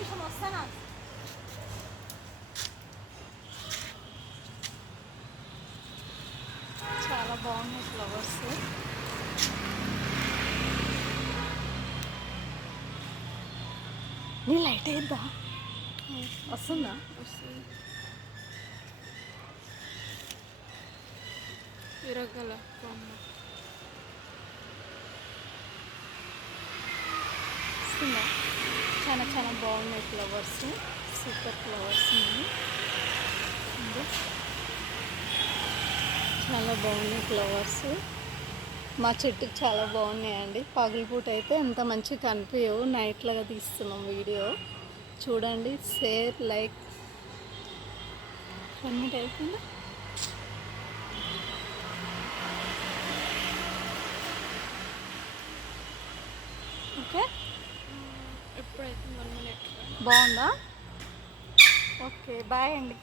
నిమిషం వస్తానా. చాలా బాగున్నాయి ఫ్లవర్స్. నీ లైట్ వేద్దా, వస్తుందా? వస్తుంది. విరగల వస్తుందా? చాలా చాలా బాగున్నాయి ఫ్లవర్స్, సూపర్ ఫ్లవర్స్ ఉన్నాయి. చాలా బాగున్నాయి ఫ్లవర్స్. మా చెట్టుకి చాలా బాగున్నాయండి. పగలపూట అయితే ఎంత మంచిగా కనిపించవు, నైట్లాగా తీస్తున్నాం వీడియో. చూడండి, షేర్, లైక్ కన్మిట్ అయిపోయిందా. ఓకే, ఎప్పుడైతే 1 minute బాగుందా? ఓకే, బాయ్ అండి.